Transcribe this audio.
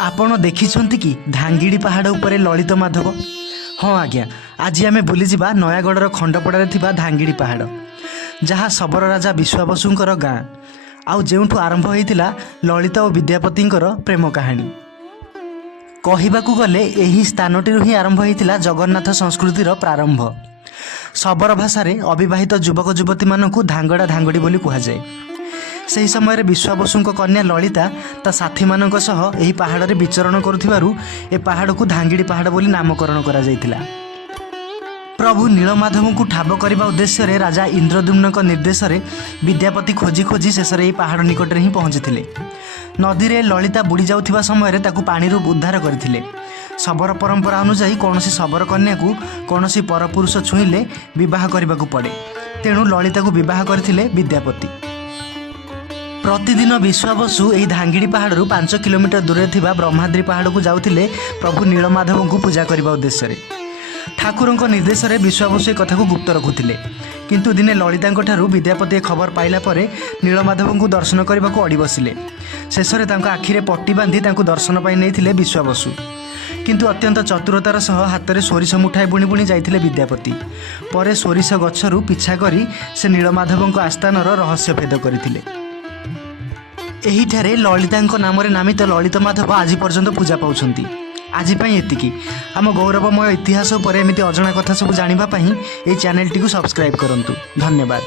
आपण देखिछंती कि धांगिड़ी पहाड़ उपरे ललित माधव। हाँ आज्ञा, आज आमे बुली जिबा नयागढ़र खंडपड़ारे थिबा धांगिड़ी पहाड़, जहाँ शबर राजा विश्वाबसुंकर गाँ आउ जेउठु आरंभ होइतिला ललिता और विद्यापतिंकर प्रेम कहानी। कहिबाकू गले एही स्थानटिरु ही आरंभ होइतिला जगन्नाथ संस्कृतिर प्रारंभ। शबर भाषारे अविवाहित युवक युवती मानकू धांगड़ा धांगड़ी बोली कुहाଯାଏ। ସେହି ସମୟରେ ବିଶ୍ୱାବସୁଙ୍କ କନ୍ୟା ଲଳିତା ତା ସାଥୀମାନଙ୍କ ସହ ଏହି ପାହାଡ଼ରେ ବିଚରଣ କରୁଥିବାରୁ ଏ ପାହାଡ଼କୁ ଧାଙ୍ଗିଡ଼ି ପାହାଡ଼ ବୋଲି ନାମକରଣ କରାଯାଇଥିଲା। ପ୍ରଭୁ ନୀଳମାଧବଙ୍କୁ ଠାବ କରିବା ଉଦ୍ଦେଶ୍ୟରେ ରାଜା ଇନ୍ଦ୍ରଦ୍ୟୁମ୍ନଙ୍କ ନିର୍ଦ୍ଦେଶରେ ବିଦ୍ୟାପତି ଖୋଜି ଖୋଜି ଶେଷରେ ଏହି ପାହାଡ଼ ନିକଟରେ ହିଁ ପହଞ୍ଚିଥିଲେ। ନଦୀରେ ଲଳିତା ବୁଡ଼ି ଯାଉଥିବା ସମୟରେ ତାକୁ ପାଣିରୁ ଉଦ୍ଧାର କରିଥିଲେ। ଶବର ପରମ୍ପରା ଅନୁଯାୟୀ କୌଣସି ଶବର କନ୍ୟାକୁ କୌଣସି ପରପୁରୁଷ ଛୁଇଁଲେ ବିବାହ କରିବାକୁ ପଡ଼େ, ତେଣୁ ଲଳିତାକୁ ବିବାହ କରିଥିଲେ ବିଦ୍ୟାପତି। प्रतिदिन विश्वाबसु यही धांगिड़ी पहाड़ 5 किलोमीटर दूर थिबा ब्रह्माद्री पहाड़ को जाउथिले प्रभु नीलमाधव को पूजा करने उद्देश्य। ठाकुर निर्देश में विश्वाबसु कथा को गुप्त रखुले, किंतु दिने ललिता विद्यापति खबर पाइला परे नीलमाधव को दर्शन करने को अड़ी बसिले। शेष में आखिरे पट्टी बांधी दर्शन पाई नहीं विश्वाबसु, किंतु अत्यंत चतुरतार सह हाथ में सोरिष मुठाए बुणी बुणी जाइथिले विद्यापति। परे सोरिष गछरु पिछा करी से नीलमाधव आस्थानर रहस्य भेद करथिले। एहिठारे ललितांक नाम नामित ललित माधव आज पर्यंत पूजा पाउछंती। आज पई एतिकी। आम गौरवमय इतिहास पर एमिति अजଣା कथा सब जानिबा पई ए चैनल टी को सब्सक्राइब करंतु। धन्यवाद।